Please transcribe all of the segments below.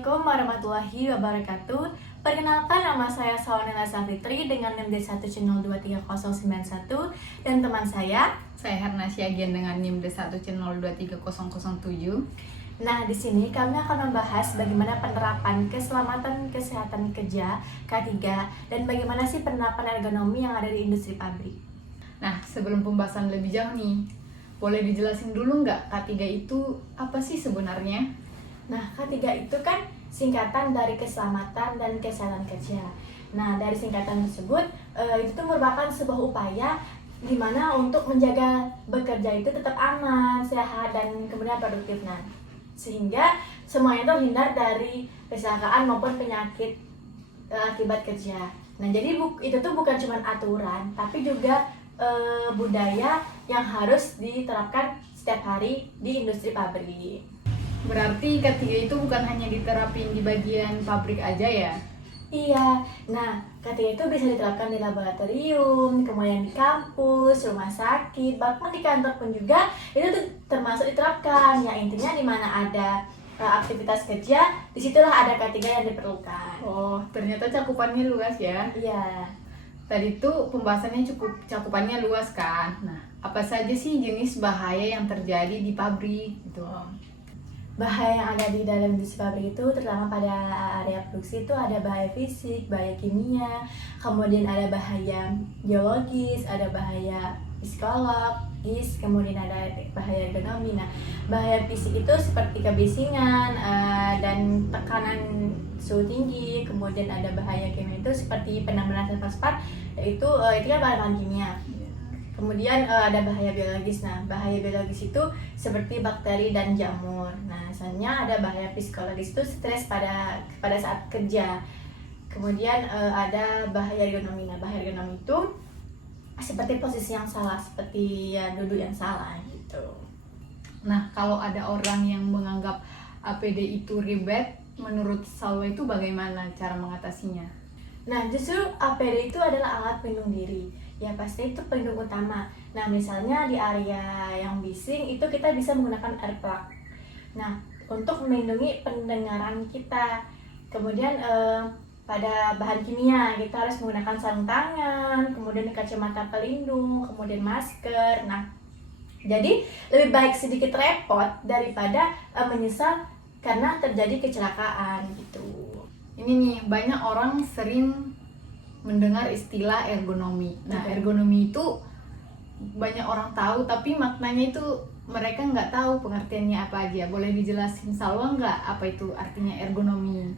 Assalamualaikum warahmatullahi wabarakatuh. Perkenalkan, nama saya Sawanela Safitri dengan NIM D1C023091 dan teman saya. Saya Hernasya Gian dengan NIM D1C023007. Nah, di sini kami akan membahas bagaimana penerapan keselamatan kesehatan kerja K3 dan bagaimana sih penerapan ergonomi yang ada di industri pabrik. Nah, sebelum pembahasan lebih jauh nih, boleh dijelasin dulu nggak K3 itu apa sih sebenarnya? Nah, K3 itu kan singkatan dari keselamatan dan kesehatan kerja. Nah, dari singkatan tersebut, itu tuh merupakan sebuah upaya di mana untuk menjaga bekerja itu tetap aman, sehat, dan kemudian produktif. Nah, sehingga semuanya terhindar dari kecelakaan maupun penyakit akibat kerja. Nah, jadi itu tuh bukan cuma aturan, tapi juga budaya yang harus diterapkan setiap hari di industri pabrik. Berarti K3 itu bukan hanya diterapin di bagian pabrik aja ya? Iya, nah K3 itu bisa diterapkan di laboratorium, kemudian di kampus, rumah sakit, bahkan di kantor pun juga itu tuh termasuk diterapkan. Ya intinya di mana ada aktivitas kerja, disitulah ada K3 yang diperlukan. Oh, ternyata cakupannya luas ya? Iya. Tadi tuh pembahasannya cukup cakupannya luas kan? Nah, apa saja sih jenis bahaya yang terjadi di pabrik gitu? Bahaya yang ada di dalam industri pabrik itu terutama pada area produksi itu ada bahaya fisik, bahaya kimia, kemudian ada bahaya biologis, ada bahaya psikologis, kemudian ada bahaya ergonomi. Nah, bahaya fisik itu seperti kebisingan dan tekanan suhu tinggi, kemudian ada bahaya kimia itu seperti penambahan fosfat, itu kan bahan kimia. Kemudian ada bahaya biologis. Nah, bahaya biologis itu seperti bakteri dan jamur. Nah, misalnya ada bahaya psikologis itu stres pada saat kerja. Kemudian ada bahaya ergonomi. Nah, bahaya ergonomi itu seperti posisi yang salah, seperti ya duduk yang salah gitu. Nah, kalau ada orang yang menganggap APD itu ribet, menurut Salwa itu bagaimana cara mengatasinya? Nah, justru APD itu adalah alat pelindung diri. Ya pasti itu pelindung utama. Nah, misalnya di area yang bising itu kita bisa menggunakan earplug. Nah, untuk melindungi pendengaran kita. Kemudian pada bahan kimia kita harus menggunakan sarung tangan, kemudian kacamata pelindung, kemudian masker. Nah, jadi lebih baik sedikit repot daripada menyesal karena terjadi kecelakaan gitu. Ini nih, banyak orang sering mendengar istilah ergonomi. Nah, ergonomi itu banyak orang tahu, tapi maknanya itu mereka nggak tahu pengertiannya apa aja. Boleh dijelasin Salwa nggak apa itu artinya ergonomi?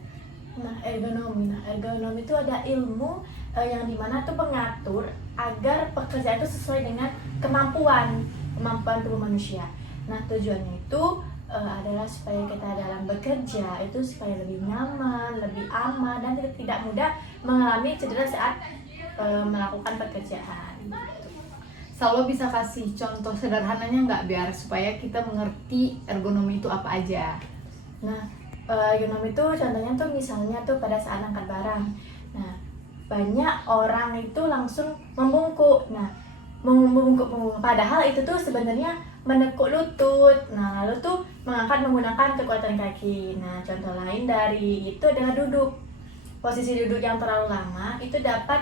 Nah, ergonomi itu ada ilmu yang dimana tuh mengatur agar pekerjaan itu sesuai dengan kemampuan tubuh manusia. Nah, tujuannya itu adalah supaya kita dalam bekerja itu supaya lebih nyaman, lebih aman, dan tidak mudah mengalami cedera saat melakukan pekerjaan. Salwa bisa kasih contoh sederhananya nggak biar supaya kita mengerti ergonomi itu apa aja? Nah, ergonomi itu contohnya tuh misalnya tuh pada saat angkat barang. Nah, banyak orang itu langsung membungkuk. Nah, membungkuk padahal itu tuh sebenarnya menekuk lutut. Nah, lalu tuh mengangkat menggunakan kekuatan kaki. Nah, contoh lain dari itu adalah duduk. Posisi duduk yang terlalu lama itu dapat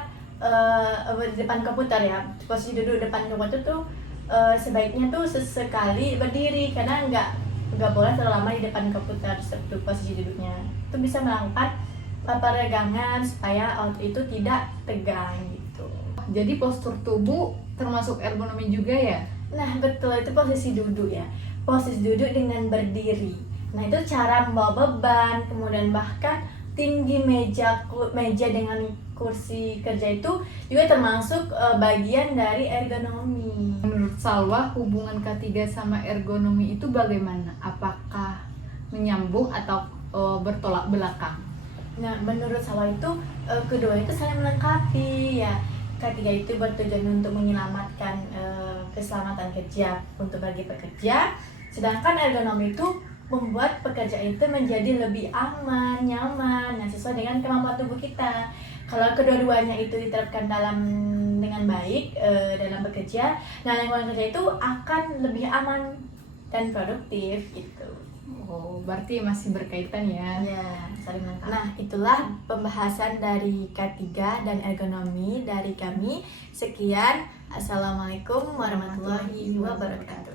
di depan komputer ya. Posisi duduk depan komputer tuh sebaiknya tuh sesekali berdiri karena nggak boleh terlalu lama di depan komputer seperti posisi duduknya. Itu bisa melakukan peregangan supaya otot itu tidak tegang gitu. Jadi postur tubuh termasuk ergonomi juga ya? Nah, betul, itu posisi duduk ya. Posisi duduk dengan berdiri. Nah, itu cara membawa beban, kemudian bahkan tinggi meja dengan kursi kerja itu juga termasuk bagian dari ergonomi. Menurut Salwa, hubungan K3 sama ergonomi itu bagaimana? Apakah menyambung atau bertolak belakang? Nah, menurut Salwa itu kedua itu saling melengkapi ya. K3 itu bertujuan untuk menyelamatkan keselamatan kerja untuk bagi pekerja, sedangkan ergonomi itu membuat pekerjaan itu menjadi lebih aman, nyaman, dan sesuai dengan kemampuan tubuh kita. Kalau kedua-duanya itu diterapkan dengan baik dalam bekerja, nah lingkungan kerja itu akan lebih aman dan produktif gitu. Oh, berarti masih berkaitan ya. Ya. Saling lengkap. Nah, itulah pembahasan dari K3 dan ergonomi dari kami. Sekian, Assalamualaikum warahmatullahi wabarakatuh.